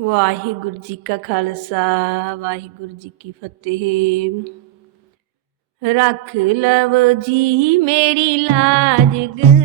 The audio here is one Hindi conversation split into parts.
ਵਾਹਿਗੁਰੂ ਜੀ ਕਾ ਖਾਲਸਾ ਵਾਹਿਗੁਰੂ ਜੀ ਕੀ ਫਤਿਹ। ਰੱਖ ਲਵ ਜੀ ਮੇਰੀ ਲਾਜ ਗ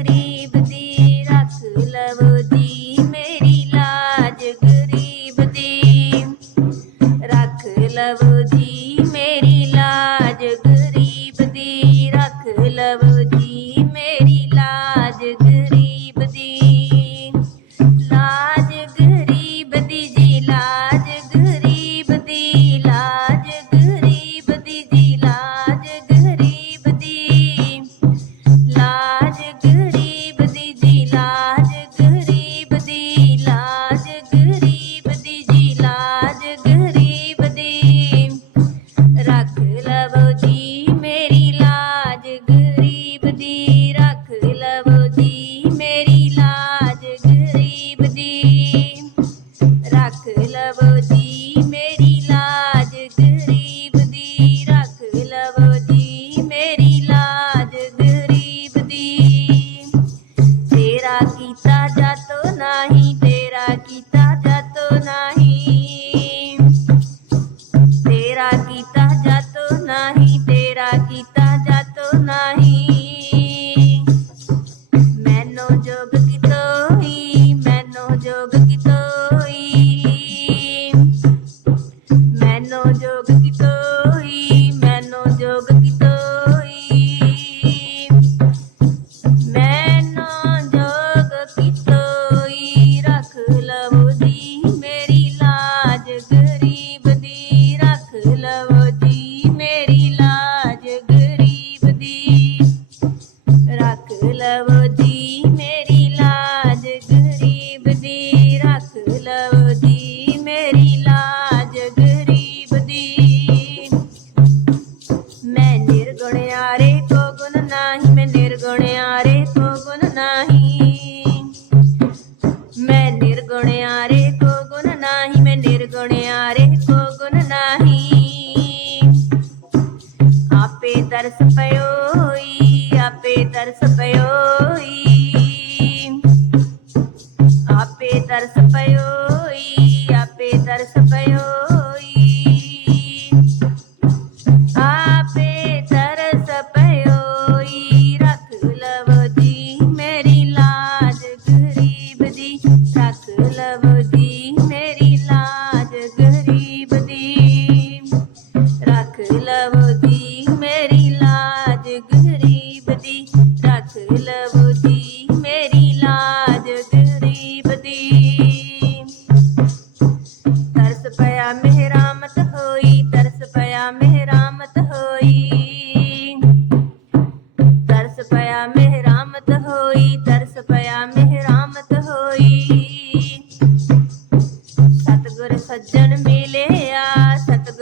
मैनो जोग मैनो जोग की मैनो जोग की रख लव जी मेरी लाज, गरीब दी। रख लव जी मेरी लाज, गरीब दी। रख लव जी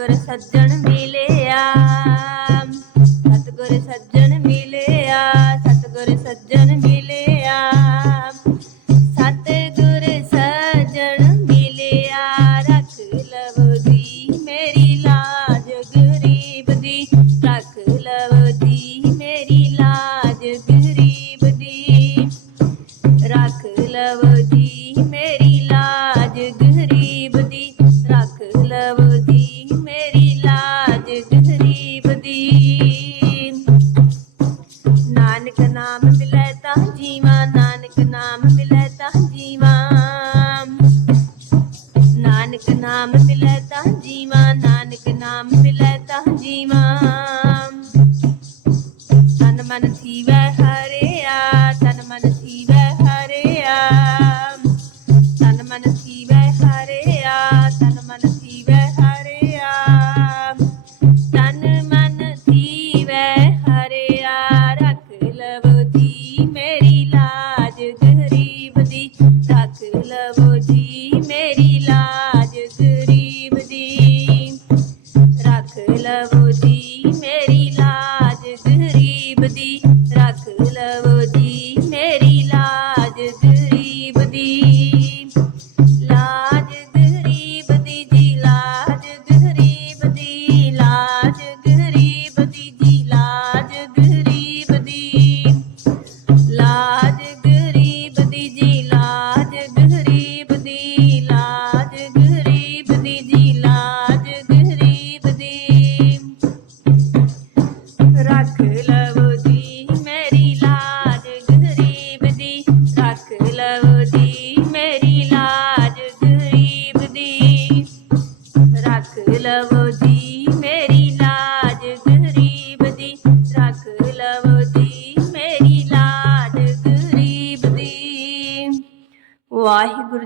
ਸਤਗੁਰ ਸੱਜਣ ਮਿਲਿਆ। ਸਤਗੁਰ ਸੱਜਣ ਨਾਮ ਮਿਲੈ ਤਾਂ ਜੀਵਾ